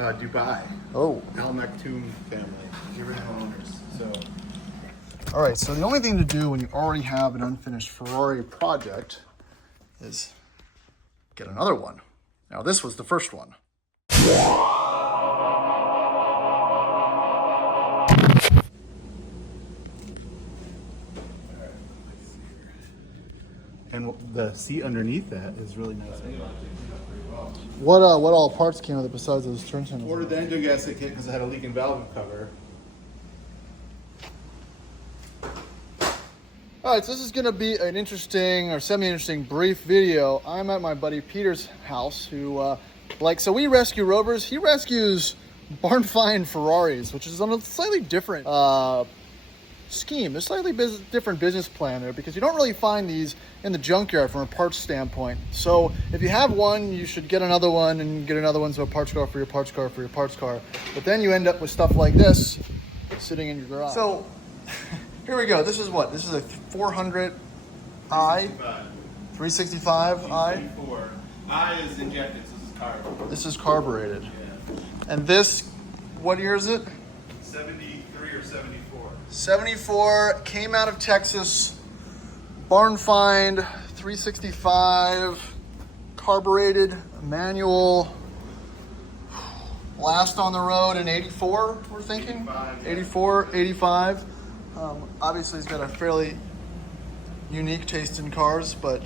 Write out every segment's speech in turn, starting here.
Dubai. Oh. Al Maktoum family, the original owners. So. All right, so the only thing to do when you already have an unfinished Ferrari project is get another one. Now, this was the first one. And the seat underneath that is really nice. What all parts came with it besides those turn signals? Ordered the engine gasket kit because it had a leaking valve cover. All right, so this is gonna be an interesting or semi-interesting brief video. I'm at my buddy Peter's house who, so we rescue rovers. He rescues barn find Ferraris, which is on a slightly different scheme. There's slightly different business plan there because you don't really find these in the junkyard from a parts standpoint. So if you have one, you should get another one and get another one, so a parts car for your parts car for your parts car. But then you end up with stuff like this sitting in your garage. So here we go. This is what? This is a 400i? 365i? 4. I is injected, so this is carb. This is carbureted. Yeah. And this, what year is it? 73 or 74. 74, came out of Texas, barn find, 365, carbureted, manual, last on the road in 84, we're thinking? 85, yeah. 84, 85. Obviously he's got a fairly unique taste in cars, but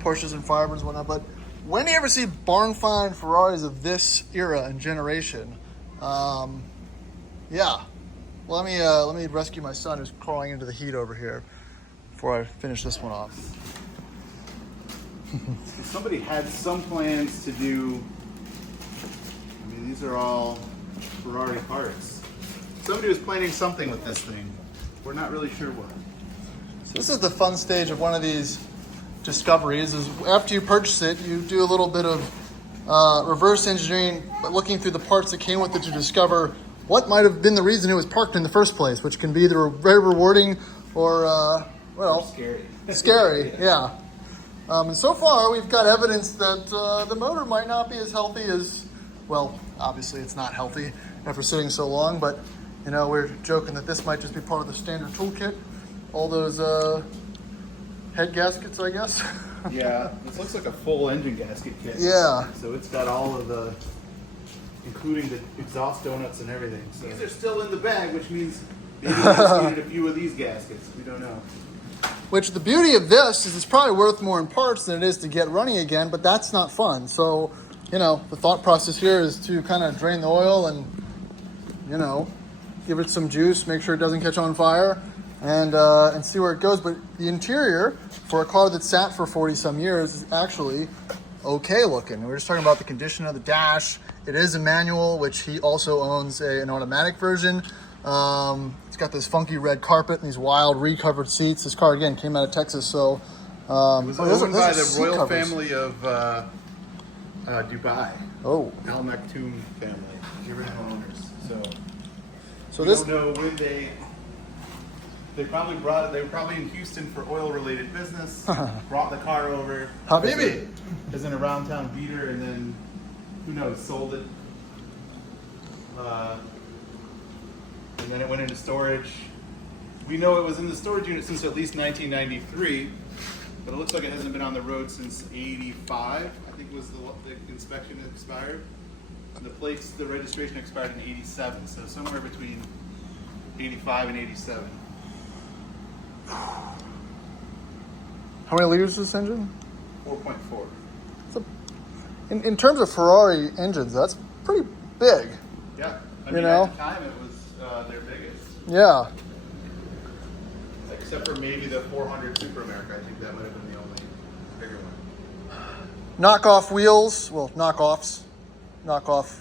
Porsches and Firebirds and whatnot. But when do you ever see barn find Ferraris of this era and generation? Yeah. Well, let me rescue my son who's crawling into the heat over here before I finish this one off. Somebody had some plans to do, I mean, these are all Ferrari parts. Somebody was planning something with this thing. We're not really sure what. So this is the fun stage of one of these discoveries, is after you purchase it, you do a little bit of reverse engineering, looking through the parts that came with it to discover what might have been the reason it was parked in the first place, which can be either very rewarding or, well, Scary. Scary, yeah. And so far, we've got evidence that the motor might not be as healthy as, well, obviously it's not healthy after sitting so long, but, you know, we're joking that this might just be part of the standard toolkit. All those head gaskets, I guess. Yeah, this looks like a full engine gasket kit. Yeah. So it's got all of the, including the exhaust donuts and everything. So these are still in the bag, which means maybe we just needed a few of these gaskets. We don't know. Which the beauty of this is it's probably worth more in parts than it is to get running again, but that's not fun. So, you know, the thought process here is to kind of drain the oil and, you know, give it some juice, make sure it doesn't catch on fire, and see where it goes. But the interior for a car that sat for 40 some years is actually okay looking. We're just talking about the condition of the dash. It is a manual, which he also owns an automatic version. It's got this funky red carpet and these wild recovered seats. This car, again, came out of Texas, so... it was owned by the royal family of Dubai. Oh. Al Maktoum family, the original owners. So this... don't know when they were probably in Houston for oil-related business, brought the car over. Habibi! As an around-town beater, and then, who knows, sold it. And then it went into storage. We know it was in the storage unit since at least 1993, but it looks like it hasn't been on the road since 85, I think was the inspection expired. And the registration expired in 87, so somewhere between 85 and 87. How many liters is this engine? 4.4. So, in terms of Ferrari engines, that's pretty big. Yeah, I You mean, know? at the time it was their biggest. Yeah. Except for maybe the 400 Super America, I think that might have been the only bigger one. Knockoff wheels. Well, knockoffs. Knockoff.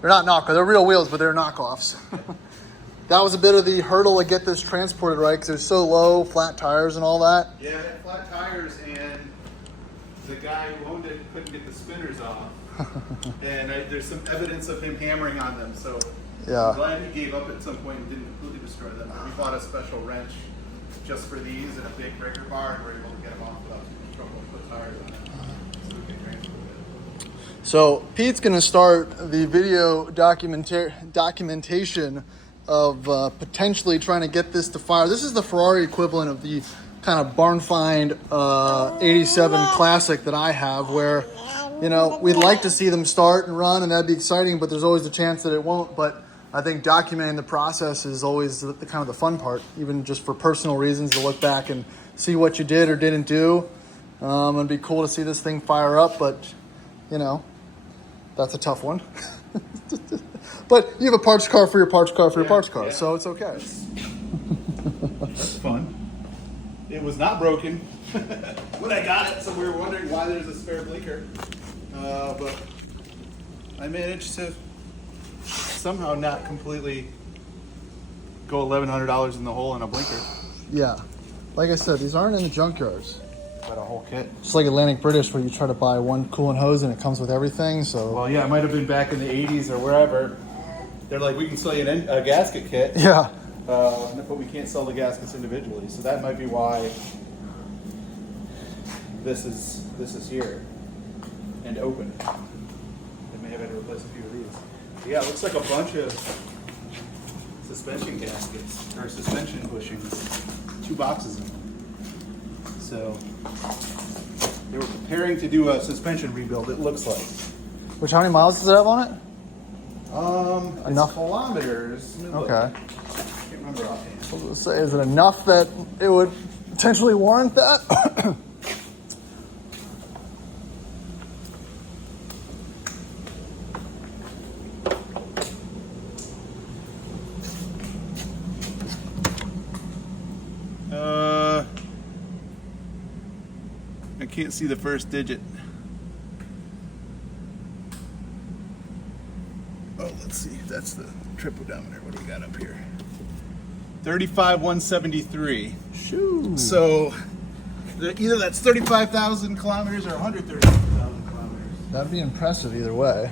They're not knockoffs. They're real wheels, but they're knockoffs. That was a bit of the hurdle to get this transported right, because they're so low, flat tires and all that. Yeah, it had flat tires, and the guy who owned it couldn't get the spinners off. And there's some evidence of him hammering on them, so Yeah. I'm glad he gave up at some point and didn't completely destroy them. We bought a special wrench just for these and a big breaker bar, and we're able to get them off without too much trouble and put tires on it. So we can transport it. So Pete's going to start the video documentation of potentially trying to get this to fire. This is the Ferrari equivalent of the kind of barn find 87 Classic that I have, where, you know, we'd like to see them start and run, and that'd be exciting, but there's always a chance that it won't. But I think documenting the process is always the kind of the fun part, even just for personal reasons, to look back and see what you did or didn't do. It'd be cool to see this thing fire up, but, you know, that's a tough one. But you have a parts car for your parts car for your parts car, so it's okay. That's fun. It was not broken when I got it, so we were wondering why there's a spare blinker. But I managed to somehow not completely go $1,100 in the hole in a blinker. Yeah. Like I said, these aren't in the junkyards. Got a whole kit. Just like Atlantic British, where you try to buy one coolant hose and it comes with everything. So Well, yeah, it might have been back in the 80s or wherever. They're like, we can sell you a gasket kit, yeah. but we can't sell the gaskets individually. So that might be why this is here and open. They may have had to replace a few of these. But yeah, it looks like a bunch of suspension gaskets or suspension bushings. 2 boxes in them. So they were preparing to do a suspension rebuild, it looks like. Which, how many miles does it have on it? Enough kilometers. Okay. I can't remember offhand. I was gonna say, is it enough that it would potentially warrant that? I can't see the first digit. Oh, let's see. That's the trip odometer. What do we got up here? 35,173. Shoo. So either that's 35,000 kilometers or 130,000 kilometers. That'd be impressive either way.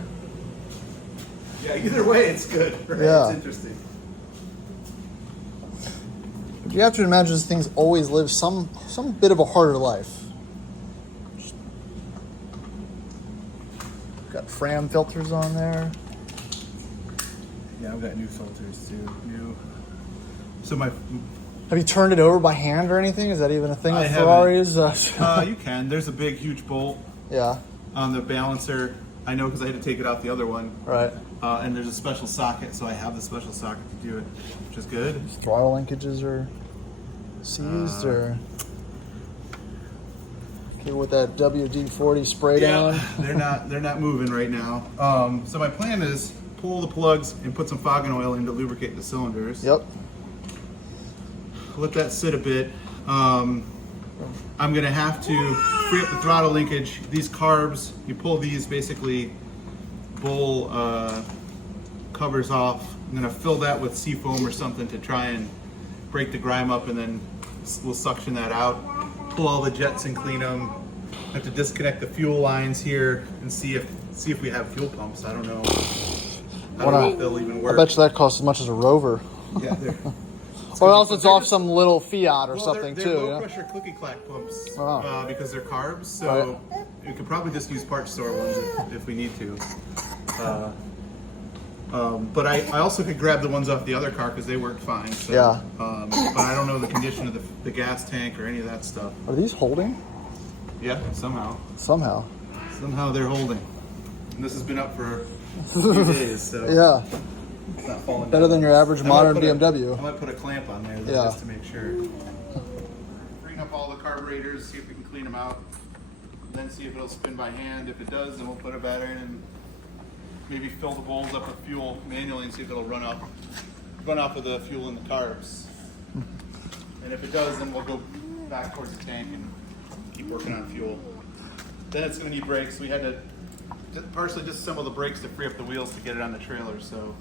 Yeah, either way, it's good. Right? Yeah. It's interesting. But you have to imagine these things always live some bit of a harder life. Got Fram filters on there. Yeah, I've got new filters too. So my. Have you turned it over by hand or anything? Is that even a thing I with haven't. Ferraris? You can. There's a big, huge bolt Yeah. on the balancer. I know because I had to take it out the other one. Right. And there's a special socket, so I have the special socket to do it, which is good. Throttle linkages are seized or okay, with that WD-40 spray down. they're not moving right now. So my plan is pull the plugs and put some fogging oil in to lubricate the cylinders. Yep. Let that sit a bit. I'm gonna have to free up the throttle linkage. These carbs, you pull these basically bowl covers off. I'm gonna fill that with seafoam or something to try and break the grime up, and then we'll suction that out. Pull all the jets and clean them. Have to disconnect the fuel lines here and see if we have fuel pumps. I don't know. I don't know if they'll even work. I bet you that costs as much as a Rover. Yeah, Or else it's off some little Fiat or something they're too. low Yeah? pressure clicky clack pumps Oh. because they're carbs. So Right. we could probably just use parts store ones if we need to. But I also could grab the ones off the other car because they worked fine. So, Yeah. But I don't know the condition of the gas tank or any of that stuff. Are these holding? Yeah, somehow Somehow. they're holding. And this has been up for a few days, so Yeah. it's not falling Better down. than your average I might modern put BMW. I might put a clamp on there though, Yeah. just to make sure. Bring up all the carburetors, see if we can clean them out. Then see if it'll spin by hand. If it does, then we'll put a battery in and maybe fill the bowls up with fuel manually and see if it'll run off of the fuel and the carbs. And if it does, then we'll go back towards the tank and keep working on fuel. Then it's going to need brakes. We had to partially disassemble the brakes to free up the wheels to get it on the trailer, so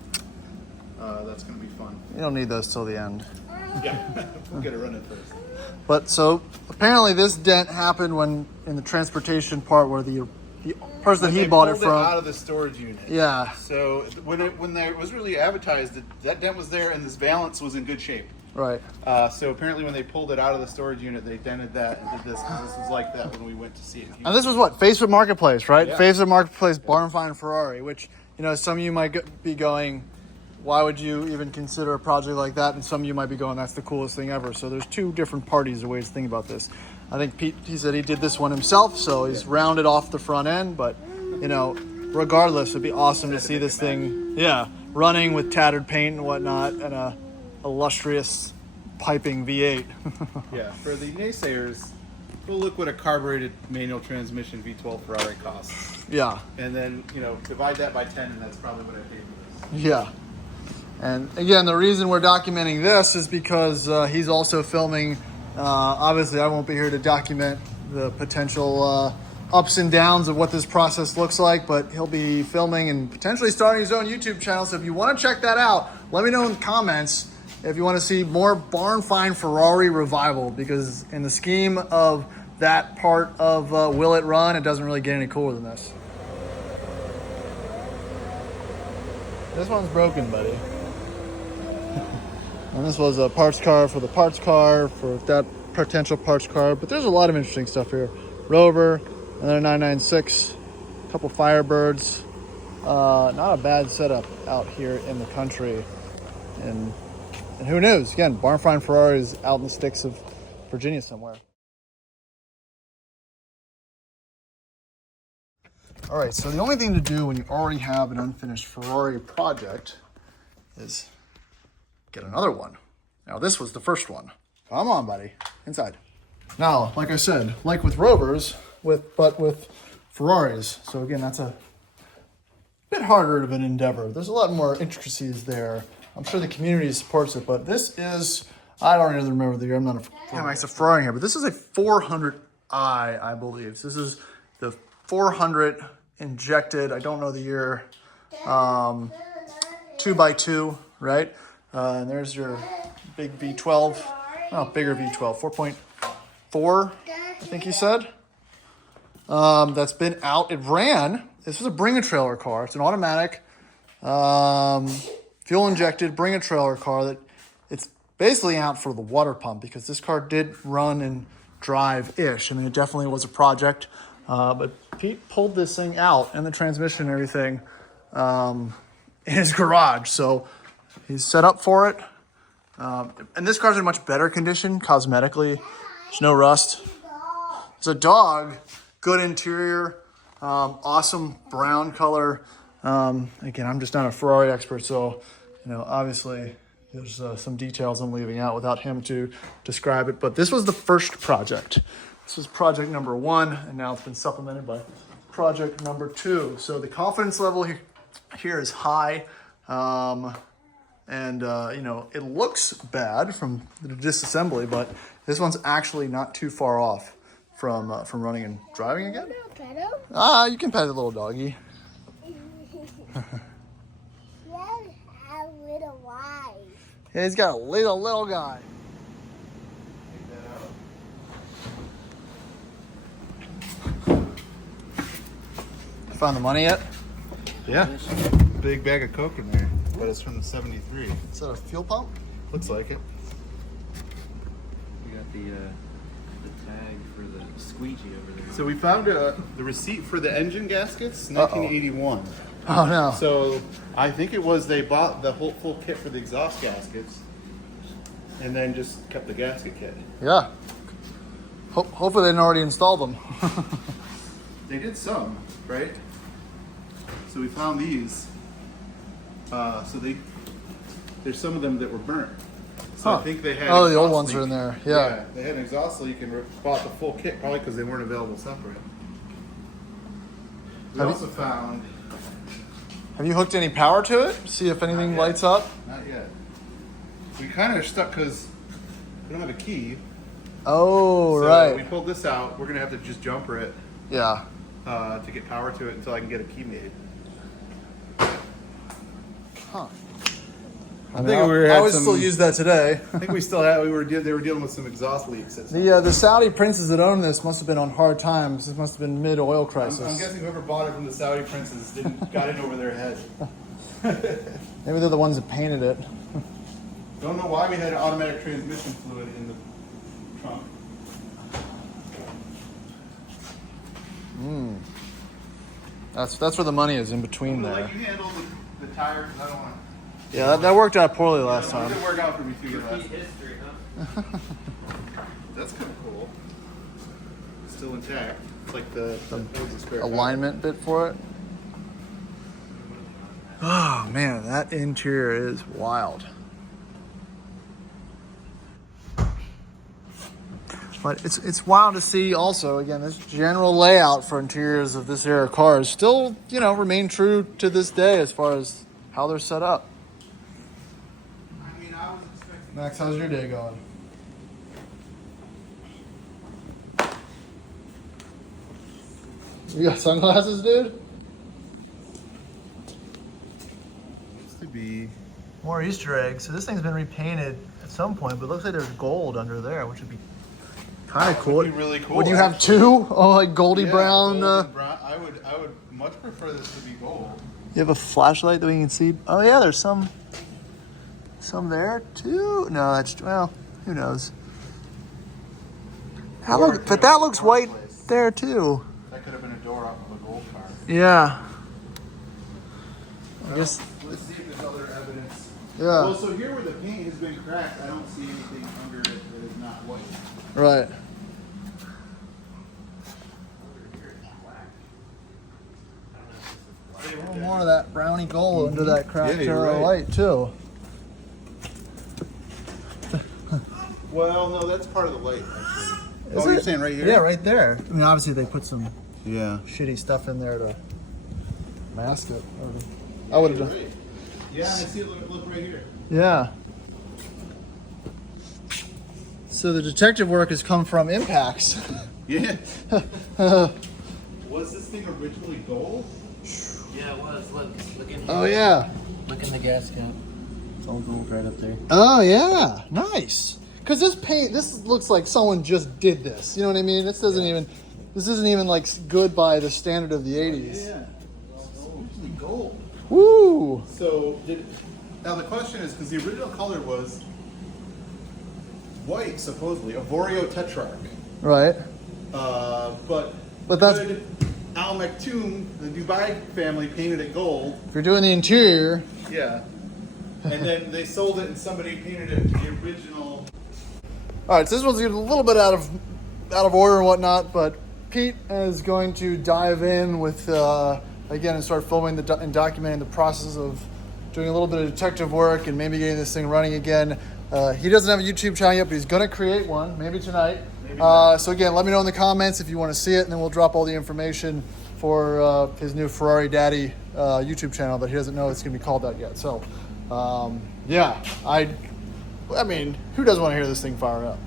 that's going to be fun. You don't need those till the end. Yeah, we'll get it running first. But so apparently this dent happened when in the transportation part where the person that he bought it pulled from. out of the storage unit. Yeah. So when it was really advertised, that dent was there and this valance was in good shape. Right. So apparently when they pulled it out of the storage unit, they dented that and did this. 'Cause this was like that when we went to see it. And this was what? Facebook Marketplace, right? Yeah. Facebook Marketplace, Barn Find Ferrari, which, you know, some of you might be going, why would you even consider a project like that? And some of you might be going, that's the coolest thing ever. So there's two different parties or ways to think about this. I think Pete, he said he did this one himself, so he's rounded off the front end. But, you know, regardless, it'd be awesome to see this thing, running with tattered paint and whatnot, and a illustrious piping V8. Yeah, for the naysayers, go look what a carbureted manual transmission V12 Ferrari costs. Yeah. And then, you know, divide that by 10, and that's probably what I paid for this. Yeah. And again, the reason we're documenting this is because he's also filming. Obviously, I won't be here to document the potential ups and downs of what this process looks like, but he'll be filming and potentially starting his own YouTube channel. So if you want to check that out, let me know in the comments if you want to see more Barn Find Ferrari revival, because in the scheme of that part of Will It Run, it doesn't really get any cooler than this. This one's broken, buddy. And this was a parts car for the parts car for that potential parts car. But there's a lot of interesting stuff here. Rover, another 996, a couple Firebirds. Not a bad setup out here in the country. And who knows? Again, Barn Find Ferrari is out in the sticks of Virginia somewhere. All right, so the only thing to do when you already have an unfinished Ferrari project is get another one. Now, this was the first one. Come on, buddy. Inside. Now, like I said, like with Rovers, but with Ferraris. So again, that's a bit harder of an endeavor. There's a lot more intricacies there. I'm sure the community supports it, but this is, I don't really remember the year. I'm not a Ferrari here, but this is a 400i, I believe. So this is the 400 injected, I don't know the year, 2x2, right? And there's your big V12, bigger V12, 4.4, I think he said. That's been out. It ran. This was a bring-a-trailer car. It's an automatic, fuel-injected bring-a-trailer car that it's basically out for the water pump, because this car did run and drive-ish. I mean, it definitely was a project. But Pete pulled this thing out and the transmission and everything in his garage. So he's set up for it. And this car's in much better condition cosmetically. There's no rust. It's a dog, good interior, awesome brown color. Again, I'm just not a Ferrari expert, so obviously there's some details I'm leaving out without him to describe it. But this was the first project. This was project number 1, and now it's been supplemented by project number 2. So the confidence level here is high. It looks bad from the disassembly, but this one's actually not too far off from running and driving again. Can I pet him? You can pet the little doggy. A little wide. Yeah, he's got a little guy. Found the money yet? Yeah. Big bag of Coke in there, but it's from the 73. Is that a fuel pump? Looks like it. We got the tag for the squeegee over there. So we found the receipt for the engine gaskets, 1981. Oh no. So I think it was they bought the whole full kit for the exhaust gaskets and then just kept the gasket kit. Yeah. Hopefully they didn't already install them. They did some, right? So we found these. There's some of them that were burnt. So I think they had. Oh, the old exhaust ones leak. are in there. Yeah. They had an exhaust leak and bought the full kit, probably because they weren't available separate. We also found. Have you hooked any power to it? See if anything lights up? Not yet. We kind of stuck because we don't have a key. Oh, So right. we pulled this out. We're gonna have to just jumper it Yeah. to get power to it until I can get a key made. Huh. I would still use that today. I think we still had. They were dealing with some exhaust leaks. The Saudi princes that owned this must have been on hard times. This must have been mid-oil crisis. I'm guessing whoever bought it from the Saudi princes got in over their head. Maybe they're the ones that painted it. Don't know why we had automatic transmission fluid in the trunk. That's where the money is, in between Well, there. like you handled the tire, 'cause I don't want to. Yeah, that worked out poorly last It time. didn't work out for me too last Repeat time. history, huh? That's kind of cool. It's still intact. It's like the spare tire. Alignment bit for it. Oh man, that interior is wild. But it's wild to see also, again, this general layout for interiors of this era cars still, remain true to this day as far as how they're set up. I mean, I was expecting. Max, how's your day going? You got sunglasses, dude? Used to be. More Easter eggs. So this thing's been repainted at some point, but it looks like there's gold under there, which would be kind of cool. Would be really cool. Would you have actually. two? Oh, like goldy Yeah, brown. gold and brown. I would much prefer this to be gold. You have a flashlight that we can see. Oh yeah, there's some there too. No, who knows? But that looks white there too. That could have been a door off of a gold car. Yeah. I guess. Let's see if there's other evidence. Yeah. Well, so here where the paint has been cracked, I don't see anything under it that is not white. Right. A little more of that browny gold under that cracked Yeah, you're right. light too. Well, no, that's part of the light, actually. Is You're it? saying right here? Yeah, right there. I mean, obviously they put some Yeah. shitty stuff in there to mask it. I would have done. Right. Yeah, I see it. Look right here. Yeah. So the detective work has come from impacts. Yeah. Was this thing originally gold? Yeah, it was. Look in here. Oh yeah. Look in the gas cap. It's all gold right up there. Oh yeah. Nice. Because this looks like someone just did this. You know what I mean? This isn't even like good by the standard of the 80s. Yeah. It's originally gold. Woo. So, now the question is, because the original color was white, supposedly, a Voreo Tetrarch. Right. But that's- good Al Maktoum, the Dubai family, painted it gold. If you're doing the interior. Yeah. And then they sold it and somebody painted it the original. All right, so this one's getting a little bit out of order and whatnot, but Pete is going to dive in with again and start filming and documenting the process of doing a little bit of detective work and maybe getting this thing running again. He doesn't have a YouTube channel yet, but he's going to create one, maybe tonight. So again, let me know in the comments if you want to see it, and then we'll drop all the information for his new Ferrari Daddy YouTube channel, but he doesn't know it's going to be called that yet. So, yeah, I mean, who doesn't want to hear this thing fire up?